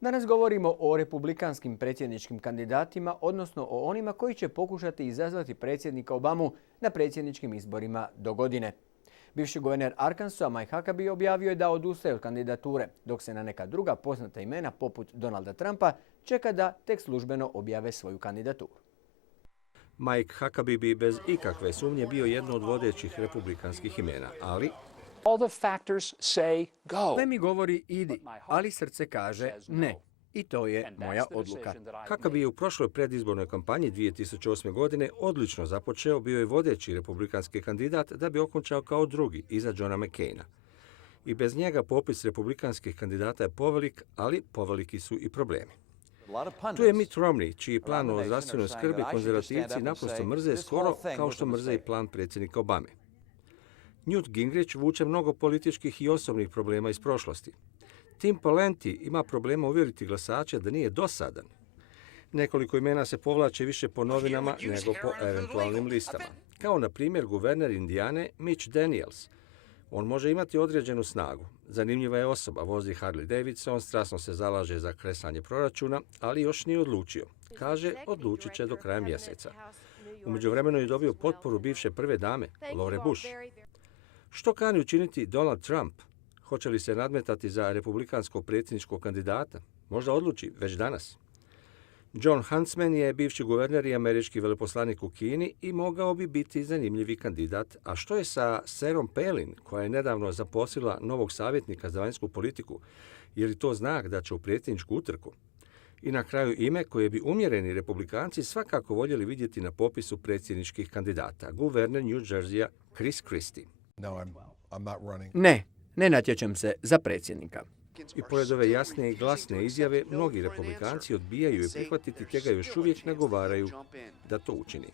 Danas govorimo o republikanskim predsjedničkim kandidatima, odnosno o onima koji će pokušati izazvati predsjednika Obamu na predsjedničkim izborima do godine. Bivši guverner Arkansasa Mike Huckabee objavio je da odustaje od kandidature, dok se na neka druga poznata imena poput Donalda Trumpa čeka da tek službeno objave svoju kandidaturu. Mike Huckabee bi bez ikakve sumnje bio jedno od vodećih republikanskih imena, ali Sve mi govori idi, ali srce kaže ne. I to je moja odluka. Huckabee je u prošloj predizbornoj kampanji 2008. godine odlično započeo, bio je vodeći republikanski kandidat da bi okončao kao drugi iza Johna McCaina. I bez njega popis republikanskih kandidata je povelik, ali poveliki su i problemi. Tu je Mitt Romney, čiji plan o zdravstvenoj skrbi konzervativci naprosto mrze skoro kao što mrze i plan predsjednika Obame. Newt Gingrich vuče mnogo političkih i osobnih problema iz prošlosti. Tim Pawlenty ima problema uvjeriti glasače da nije dosadan. Nekoliko imena se povlače više po novinama nego po eventualnim listama. Kao na primjer guverner Indijane Mitch Daniels. On može imati određenu snagu. Zanimljiva je osoba, vozi Harley Davidson, strasno se zalaže za kresanje proračuna, ali još nije odlučio. Kaže, odlučit će do kraja mjeseca. U međuvremenu je dobio potporu bivše prve dame, Laure Bush. Što kani učiniti Donald Trump? Hoće li se nadmetati za republikanskog predsjedničkog kandidata? Možda odluči već danas. Jon Huntsman je bivši guverner i američki veleposlanik u Kini i mogao bi biti zanimljivi kandidat. A što je sa Sarahom Palin, koja je nedavno zaposlila novog savjetnika za vanjsku politiku? Je li to znak da će u predsjedničku utrku? I na kraju ime koje bi umjereni republikanci svakako voljeli vidjeti na popisu predsjedničkih kandidata. Guverner New Jerseya Chris Christie. Ne natječem se za predsjednika. I pored ove jasne i glasne izjave, mnogi republikanci odbijaju je prihvatiti te ga još uvijek nagovaraju da to učini.